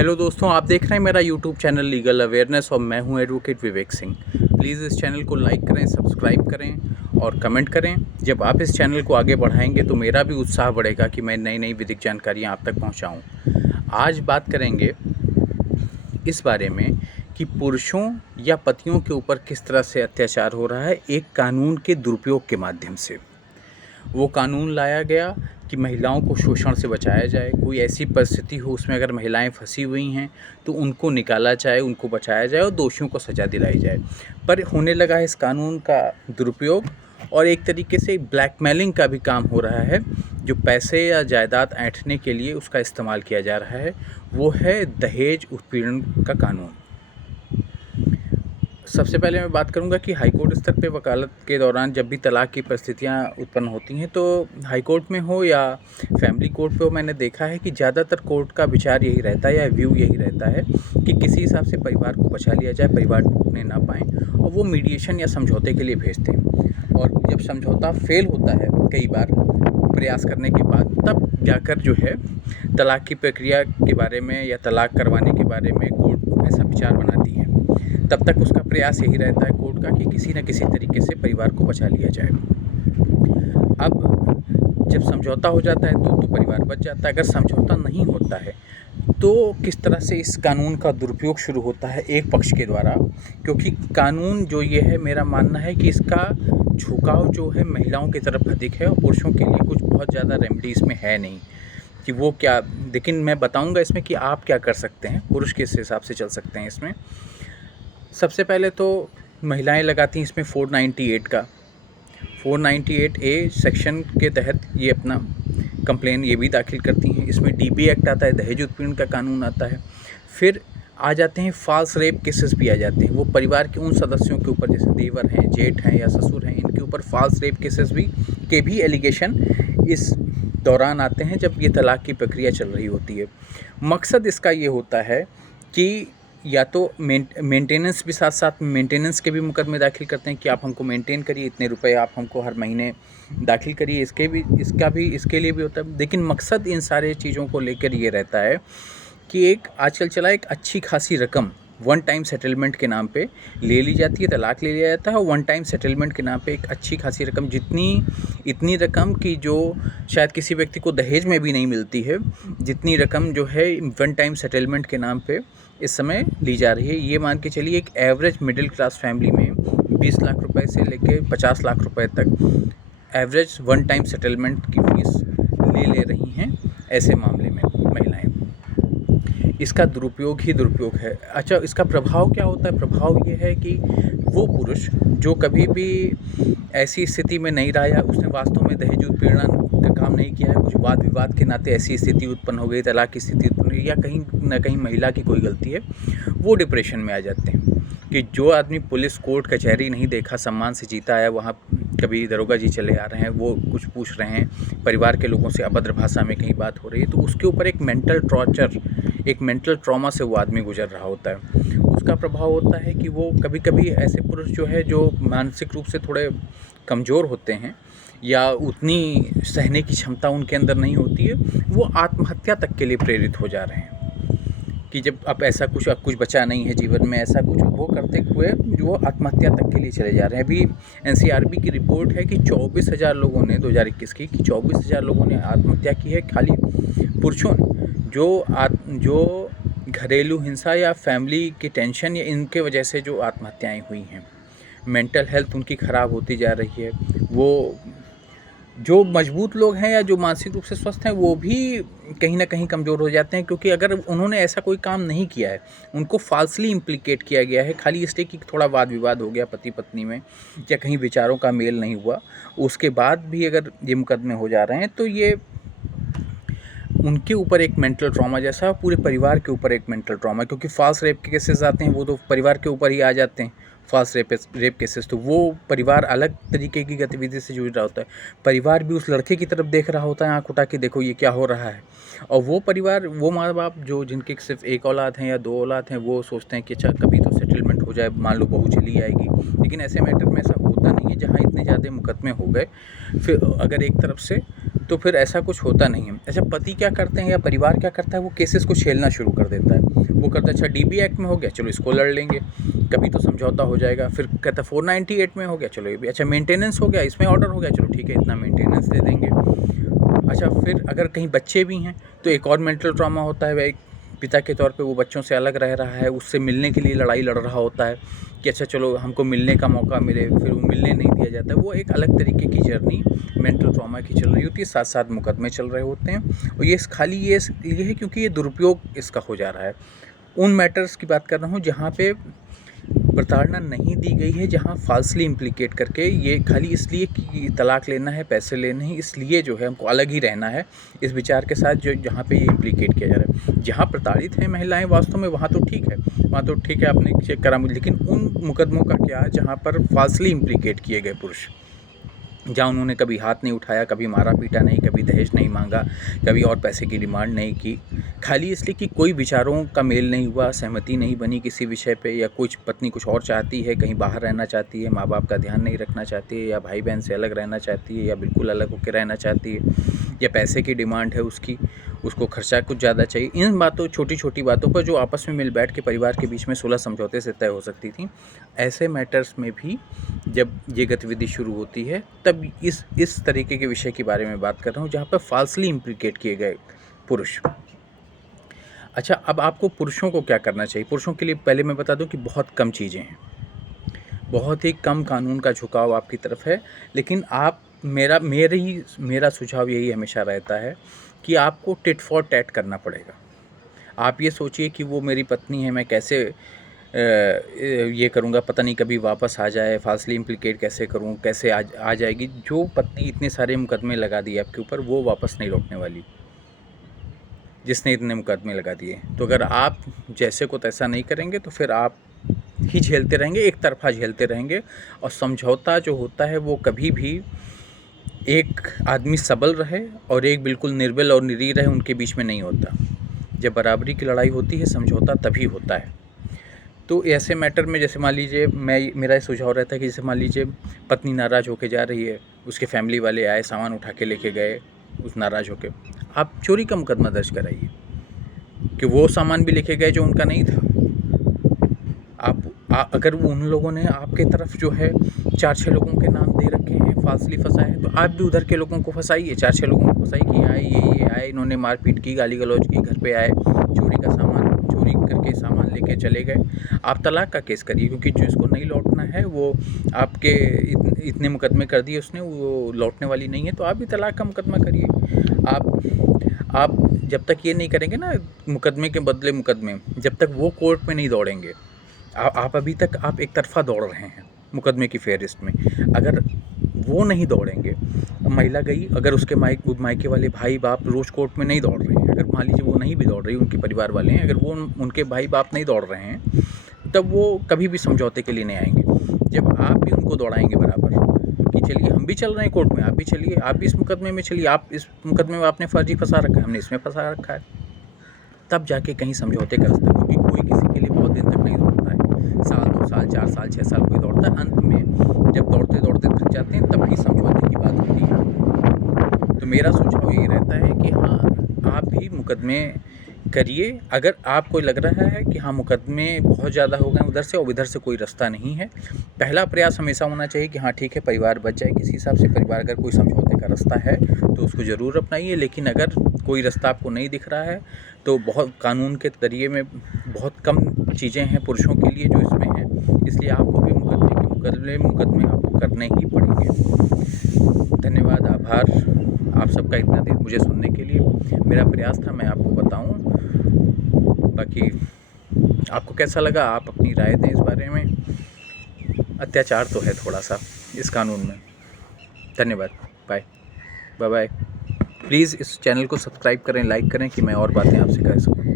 Hello दोस्तों, आप देख रहे हैं मेरा यूट्यूब चैनल लीगल अवेयरनेस और मैं हूं एडवोकेट विवेक सिंह। प्लीज़ इस चैनल को लाइक करें, सब्सक्राइब करें और कमेंट करें। जब आप इस चैनल को आगे बढ़ाएंगे तो मेरा भी उत्साह बढ़ेगा कि मैं नई नई विधिक जानकारियां आप तक पहुंचाऊं। आज बात करेंगे इस बारे में कि पुरुषों या पतियों के ऊपर किस तरह से अत्याचार हो रहा है एक कानून के दुरुपयोग के माध्यम से। वो कानून लाया गया कि महिलाओं को शोषण से बचाया जाए। कोई ऐसी परिस्थिति हो उसमें अगर महिलाएं फंसी हुई हैं तो उनको निकाला जाए, उनको बचाया जाए और दोषियों को सज़ा दिलाई जाए। पर होने लगा है इस कानून का दुरुपयोग और एक तरीके से ब्लैकमेलिंग का भी काम हो रहा है। जो पैसे या जायदाद ऐंठने के लिए उसका इस्तेमाल किया जा रहा है वो है दहेज उत्पीड़न का कानून। सबसे पहले मैं बात करूंगा कि हाईकोर्ट स्तर पे वकालत के दौरान जब भी तलाक की परिस्थितियां उत्पन्न होती हैं तो हाईकोर्ट में हो या फैमिली कोर्ट पे हो, मैंने देखा है कि ज़्यादातर कोर्ट का विचार यही रहता है या व्यू यही रहता है कि किसी हिसाब से परिवार को बचा लिया जाए, परिवार टूटने ना पाएँ, और वो मीडिएशन या समझौते के लिए भेजते हैं। और जब समझौता फेल होता है कई बार प्रयास करने के बाद, तब जाकर जो है तलाक की प्रक्रिया के बारे में या तलाक करवाने के बारे में कोर्ट ऐसा विचार बनाती है। तब तक उसका प्रयास यही रहता है कोर्ट का कि किसी न किसी तरीके से परिवार को बचा लिया जाए। अब जब समझौता हो जाता है तो परिवार बच जाता है। अगर समझौता नहीं होता है तो किस तरह से इस कानून का दुरुपयोग शुरू होता है एक पक्ष के द्वारा, क्योंकि कानून जो ये है, मेरा मानना है कि इसका झुकाव जो है महिलाओं की तरफ अधिक है और पुरुषों के लिए कुछ बहुत ज़्यादा रेमेडी इसमें है नहीं कि वो क्या। लेकिन मैं बताऊंगा इसमें कि आप क्या कर सकते हैं, पुरुष किस हिसाब से चल सकते हैं इसमें। सबसे पहले तो महिलाएं लगाती हैं इसमें 498 का 498A सेक्शन के तहत ये अपना कंप्लेन ये भी दाखिल करती हैं। इसमें DB एक्ट आता है, दहेज उत्पीड़न का कानून आता है। फिर आ जाते हैं फॉल्स रेप केसेस भी आ जाते हैं। वो परिवार के उन सदस्यों के ऊपर, जैसे देवर हैं, जेठ हैं या ससुर हैं, इनके ऊपर फॉल्स रेप केसेस भी एलिगेशन इस दौरान आते हैं जब ये तलाक की प्रक्रिया चल रही होती है। मकसद इसका ये होता है कि या तो मेंटेनेंस भी, साथ साथ मेंटेनेंस के भी मुकदमे दाखिल करते हैं कि आप हमको मेंटेन करिए, इतने रुपए आप हमको हर महीने दाखिल करिए। इसके लिए भी होता है। लेकिन मकसद इन सारे चीज़ों को लेकर ये रहता है कि एक आजकल चला एक अच्छी खासी रकम वन टाइम सेटलमेंट के नाम पे ले ली जाती है, तलाक ले लिया जाता है। और वन टाइम सेटलमेंट के नाम पे एक अच्छी खासी रकम, इतनी रकम कि जो शायद किसी व्यक्ति को दहेज में भी नहीं मिलती है, जितनी रकम जो है वन टाइम सेटलमेंट के नाम पे इस समय ली जा रही है। ये मान के चलिए एक एवरेज मिडिल क्लास फैमिली में 20 लाख रुपए से लेके 50 लाख रुपए तक एवरेज वन टाइम सेटलमेंट की फीस ले रही हैं ऐसे मामले में महिलाएं। इसका दुरुपयोग ही दुरुपयोग है। अच्छा, इसका प्रभाव क्या होता है? प्रभाव ये है कि वो पुरुष जो कभी भी ऐसी स्थिति में नहीं रहा या उसने वास्तव में दहेज उत्पीड़न का काम नहीं किया है, कुछ वाद विवाद के नाते ऐसी स्थिति उत्पन्न हो गई, तलाक की स्थिति उत्पन्न हुई या कहीं ना कहीं महिला की कोई गलती है, वो डिप्रेशन में आ जाते हैं। कि जो आदमी पुलिस कोर्ट कचहरी नहीं देखा, सम्मान से जीता आया, वहाँ कभी दरोगा जी चले आ रहे हैं, वो कुछ पूछ रहे हैं, परिवार के लोगों से अभद्र भाषा में कहीं बात हो रही है, तो उसके ऊपर एक मेंटल टॉर्चर, एक मेंटल ट्रॉमा से वो आदमी गुजर रहा होता है। उसका प्रभाव होता है कि वो कभी कभी ऐसे पुरुष जो है, जो मानसिक रूप से थोड़े कमज़ोर होते हैं या उतनी सहने की क्षमता उनके अंदर नहीं होती है, वो आत्महत्या तक के लिए प्रेरित हो जा रहे हैं कि जब अब कुछ बचा नहीं है जीवन में, ऐसा कुछ वो करते हुए जो वो आत्महत्या तक के लिए चले जा रहे हैं। अभी NCRB की रिपोर्ट है कि 24,000 लोगों ने 2021 की कि 24,000 लोगों ने आत्महत्या की है, खाली पुरुषों ने, जो घरेलू हिंसा या फैमिली की टेंशन या इनके वजह से जो आत्महत्याएँ हुई हैं। मेंटल हेल्थ उनकी ख़राब होती जा रही है। वो जो मजबूत लोग हैं या जो मानसिक रूप से स्वस्थ हैं वो भी कहीं ना कहीं कमज़ोर हो जाते हैं, क्योंकि अगर उन्होंने ऐसा कोई काम नहीं किया है, उनको फाल्सली इम्प्लिकेट किया गया है खाली इसलिए कि थोड़ा वाद विवाद हो गया पति पत्नी में या कहीं विचारों का मेल नहीं हुआ, उसके बाद भी अगर ये मुकदमे हो जा रहे हैं तो ये उनके ऊपर एक मेंटल ट्रॉमा जैसा, पूरे परिवार के ऊपर एक मेंटल ट्रॉमा। क्योंकि फॉल्स रेप के केसेस आते हैं वो तो परिवार के ऊपर ही आ जाते हैं। फॉल्स रेप केसेस तो वो परिवार अलग तरीके की गतिविधि से जुड़ रहा होता है, परिवार भी उस लड़के की तरफ देख रहा होता है आँख उठा के, देखो ये क्या हो रहा है। और वो परिवार, वो माँ बाप जो जिनके सिर्फ एक औलाद हैं या 2 औलाद हैं, वो सोचते हैं कि अच्छा कभी तो सेटलमेंट हो जाए, मान लो बहू चली आएगी। लेकिन ऐसे मैटर में ऐसा होता नहीं है। जहाँ इतने ज़्यादा मुकदमे हो गए फिर अगर एक तरफ से, तो फिर ऐसा कुछ होता नहीं है। अच्छा, पति क्या करते हैं या परिवार क्या करता है, वो केसेस को छेलना शुरू कर देता है। वो करता है अच्छा डीबी एक्ट में हो गया, चलो इसको लड़ लेंगे, कभी तो समझौता हो जाएगा। फिर कहता है 498 में हो गया, चलो ये भी अच्छा मेंटेनेंस हो गया, इसमें ऑर्डर हो गया, चलो ठीक है इतना मेंटेनेंस दे देंगे। अच्छा, फिर अगर कहीं बच्चे भी हैं तो एक और मेंटल ट्रॉमा होता है, एक पिता के तौर पे वो बच्चों से अलग रह रहा है, उससे मिलने के लिए लड़ाई लड़ रहा होता है कि अच्छा चलो हमको मिलने का मौका मिले, फिर वो मिलने नहीं दिया जाता है। वो एक अलग तरीके की जर्नी मेंटल ट्रॉमा की चल रही होती है, साथ साथ मुकदमे चल रहे होते हैं। और ये खाली ये है क्योंकि ये दुरुपयोग इसका हो जा रहा है। उन मैटर्स की बात कर रहा हूँ जहाँ पे प्रताड़ना नहीं दी गई है, जहाँ फाल्सली इम्प्लीकेट करके, ये खाली इसलिए कि तलाक लेना है, पैसे लेने हैं, इसलिए जो है हमको अलग ही रहना है इस विचार के साथ, जो जहाँ पे ये इम्प्लीकेट किया जा रहा है। जहाँ प्रताड़ित हैं महिलाएं वास्तव में, वहाँ तो ठीक है, वहाँ तो ठीक है, आपने चेक करा, लेकिन उन मुकदमों का क्या जहाँ पर फाल्सली इम्प्लीकेट किए गए पुरुष, जहाँ उन्होंने कभी हाथ नहीं उठाया, कभी मारा पीटा नहीं, कभी दहेज नहीं मांगा, कभी और पैसे की डिमांड नहीं की, खाली इसलिए कि कोई विचारों का मेल नहीं हुआ, सहमति नहीं बनी किसी विषय पे, या कुछ पत्नी कुछ और चाहती है, कहीं बाहर रहना चाहती है, माँ बाप का ध्यान नहीं रखना चाहती है, या भाई बहन से अलग रहना चाहती है, या बिल्कुल अलग होकर रहना चाहती है, या पैसे की डिमांड है उसकी, उसको खर्चा कुछ ज़्यादा चाहिए। इन बातों, छोटी छोटी बातों पर जो आपस में मिल बैठ के परिवार के बीच में सुलह समझौते से तय हो सकती थी, ऐसे मैटर्स में भी जब ये गतिविधि शुरू होती है, तब इस तरीके के विषय के बारे में बात कर रहा हूँ जहाँ पर फाल्सली इम्प्लीकेट किए गए पुरुष। अच्छा, अब आपको पुरुषों को क्या करना चाहिए? पुरुषों के लिए पहले मैं बता दूं कि बहुत कम चीज़ें हैं, बहुत ही कम कानून का झुकाव आपकी तरफ है, लेकिन आप मेरा सुझाव यही हमेशा रहता है कि आपको टिट फॉर टैट करना पड़ेगा। आप ये सोचिए कि वो मेरी पत्नी है, मैं कैसे ये करूँगा, पता नहीं कभी वापस आ जाए, फाल्सली इम्प्लीकेट कैसे करूँ, कैसे आ जाएगी। जो पत्नी इतने सारे मुकदमे लगा दिए आपके ऊपर, वो वापस नहीं लौटने वाली, जिसने इतने मुकदमे लगा दिए। तो अगर आप जैसे को तैसा नहीं करेंगे तो फिर आप ही झेलते रहेंगे, एक तरफा झेलते रहेंगे। और समझौता जो होता है वो कभी भी एक आदमी सबल रहे और एक बिल्कुल निर्बल और निरीह रहे, उनके बीच में नहीं होता। जब बराबरी की लड़ाई होती है, समझौता तभी होता है। तो ऐसे मैटर में जैसे मान लीजिए, मेरा ये सुझाव रहता है कि जैसे मान लीजिए पत्नी नाराज़ होके जा रही है, उसके फैमिली वाले आए, सामान उठा के लेके गए, उस नाराज़ होके, आप चोरी का मुकदमा दर्ज कराइए कि वो सामान भी लेके गए जो उनका नहीं था। अगर उन लोगों ने आपके तरफ जो है 4-6 लोगों के नाम दे रखे हैं, फाल्सली फंसाए, तो आप भी उधर के लोगों को फंसाइए, 4-6 लोगों को फंसाइए कि आए ये आए, इन्होंने मारपीट की, गाली गलौज की, घर पे आए, चोरी करके सामान लेके चले गए। आप तलाक का केस करिए, क्योंकि जो इसको नहीं लौटना है वो आपके इतने मुकदमे कर दिए उसने, वो लौटने वाली नहीं है, तो आप भी तलाक का मुकदमा करिए। आप जब तक ये नहीं करेंगे ना, मुकदमे के बदले मुकदमे, जब तक वो कोर्ट में नहीं दौड़ेंगे, आप अभी तक आप एक तरफा दौड़ रहे हैं मुकदमे की फेहरिस्त में। अगर वो नहीं दौड़ेंगे, महिला गई, अगर उसके मायके वाले भाई बाप रोज़ कोर्ट में नहीं दौड़ रहे हैं, अगर मान लीजिए वो नहीं भी दौड़ रही, उनके परिवार वाले हैं, अगर वो उनके भाई बाप नहीं दौड़ रहे हैं, तब वो कभी भी समझौते के लिए नहीं आएंगे। जब आप भी उनको दौड़ाएंगे बराबर कि चलिए हम भी चल रहे हैं कोर्ट में, आप भी चलिए, आप भी इस मुकदमे में चलिए, आप इस मुकदमे में आपने फर्जी फंसा रखा है, हमने इसमें फंसा रखा है, तब जाके कहीं समझौते का रास्ता, क्योंकि कोई किसी के लिए बहुत दिन तक नहीं दौड़ता है। साल 2 साल 4 साल 6 साल कोई दौड़ता है, अंत में जब दौड़ते दौड़ते थक जाते हैं, तब भी समझौते की बात होती है। तो मेरा सुझाव यही रहता है कि हाँ, आप भी मुकदमे करिए। अगर आपको लग रहा है कि हाँ मुकदमे बहुत ज़्यादा हो गए उधर से और इधर से कोई रास्ता नहीं है, पहला प्रयास हमेशा होना चाहिए कि हाँ ठीक है, परिवार बच जाए किसी हिसाब से, परिवार अगर कोई समझौते का रास्ता है तो उसको ज़रूर अपनाइए। लेकिन अगर कोई रास्ता आपको नहीं दिख रहा है, तो बहुत कानून के ज़रिए में बहुत कम चीज़ें हैं पुरुषों के लिए जो इसमें हैं, इसलिए आपको भी मुकदमे आपको करने ही पड़ेंगे। धन्यवाद, आभार आप सबका इतना देर मुझे सुनने के लिए। मेरा प्रयास था मैं आपको बताऊं, बाकी आपको कैसा लगा आप अपनी राय दें इस बारे में। अत्याचार तो है थोड़ा सा इस कानून में। धन्यवाद, बाय बाय। प्लीज़ इस चैनल को सब्सक्राइब करें, लाइक करें कि मैं और बातें आपसे कह सकूं।